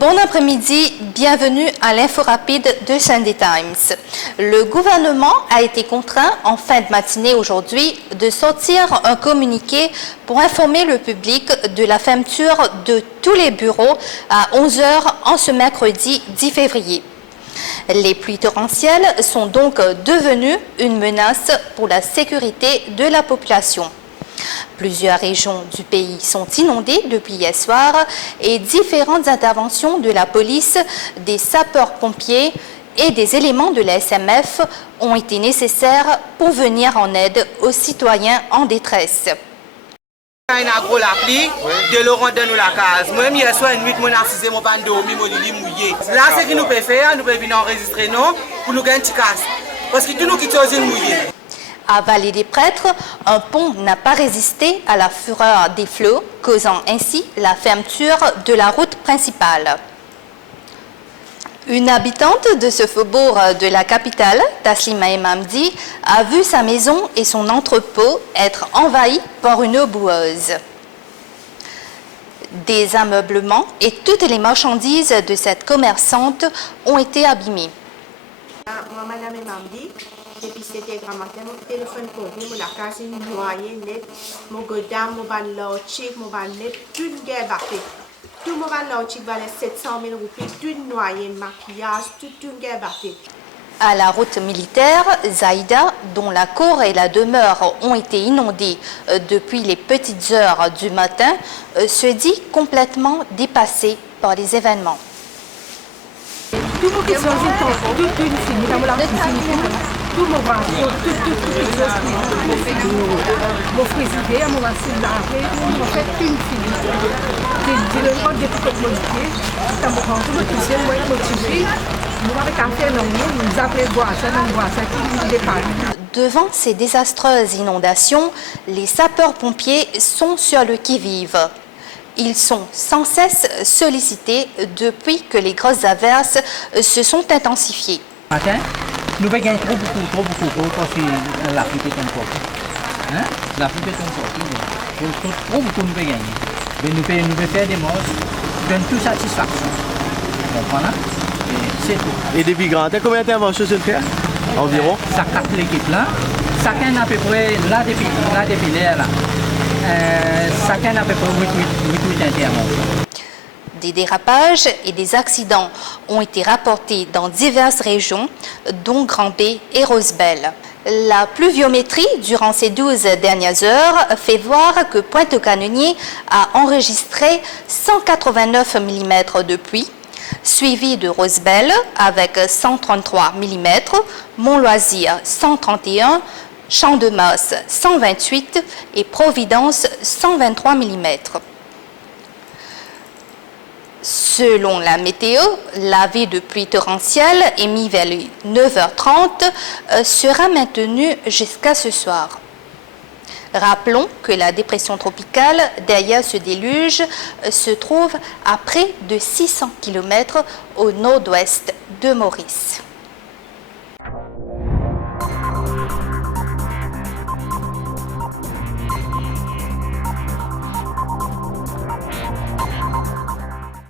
Bon après-midi, bienvenue à l'info rapide de Sunday Times. Le gouvernement a été contraint en fin de matinée aujourd'hui de sortir un communiqué pour informer le public de la fermeture de tous les bureaux à 11 h en ce mercredi 10 février. Les pluies torrentielles sont donc devenues une menace pour la sécurité de la population. Plusieurs régions du pays sont inondées depuis hier soir et différentes interventions de la police, des sapeurs-pompiers et des éléments de la SMF ont été nécessaires pour venir en aide aux citoyens en détresse. Il y a une grosse pluie, de l'eau rentre dans la case. Moi, hier soir, une nuit, je suis assisté, je suis dormi, je suis mouillé. Là, ce que nous pouvons faire, nous pouvons venir enregistrer nous pour nous gagner un petit casse. Parce que tout nous qui sommes mouillés. À Vallée des Prêtres, un pont n'a pas résisté à la fureur des flots, causant ainsi la fermeture de la route principale. Une habitante de ce faubourg de la capitale, Taslima Emamdi, a vu sa maison et son entrepôt être envahis par une eau boueuse. Des ameublements et toutes les marchandises de cette commerçante ont été abîmées. Madame Emamdi, depuis c'était grand matin, mon téléphone pour vous, mon case noyé net, mon godam, mon banlochik, mon bannet, toute guerre battée. Tout mon banlochik valait 700 000 roupies, toute noyée, maquillage, toute guerre battée. À la route militaire, Zaïda, dont la cour et la demeure ont été inondées depuis les petites heures du matin, se dit complètement dépassée par les événements. Tout le monde qui est dans une tente, tout une fille, dans la cuisine, tout mon bras, tout les choses, mon frisé, mon assiette lavé, en fait une fille. J'ai le droit de tout modifier, dans mon rang, tout le cuisine, moi motivé, moi avec un fait, nous appelons boire ça, qui nous dépanne. Devant ces désastreuses inondations, les sapeurs-pompiers sont sur le qui-vive. Ils sont sans cesse sollicités depuis que les grosses averses se sont intensifiées. Matin, nous avons gagné trop beaucoup parce que la pluie est encore. La pluie est encore. Trop beaucoup nous avons gagné. Mais nous pouvons faire des mosses, donne toute satisfaction. Vous comprenez? C'est tout. Et depuis grand, combien d'interventions se faire environ? Ça capte l'équipe là. Chacun à peu près là depuis l'air là. Chacun à peu près 8 interventions. Des dérapages et des accidents ont été rapportés dans diverses régions, dont Granby et Rosebel. La pluviométrie durant ces 12 dernières heures fait voir que Pointe-aux-Canoniers a enregistré 189 mm de pluie, suivi de Rosebel avec 133 mm, Mont-Loisir 131, Champ-de-Mars 128 et Providence 123 mm. Selon la météo, l'avis de pluie torrentielle émis vers les 9h30 sera maintenu jusqu'à ce soir. Rappelons que la dépression tropicale derrière ce déluge se trouve à près de 600 km au nord-ouest de Maurice.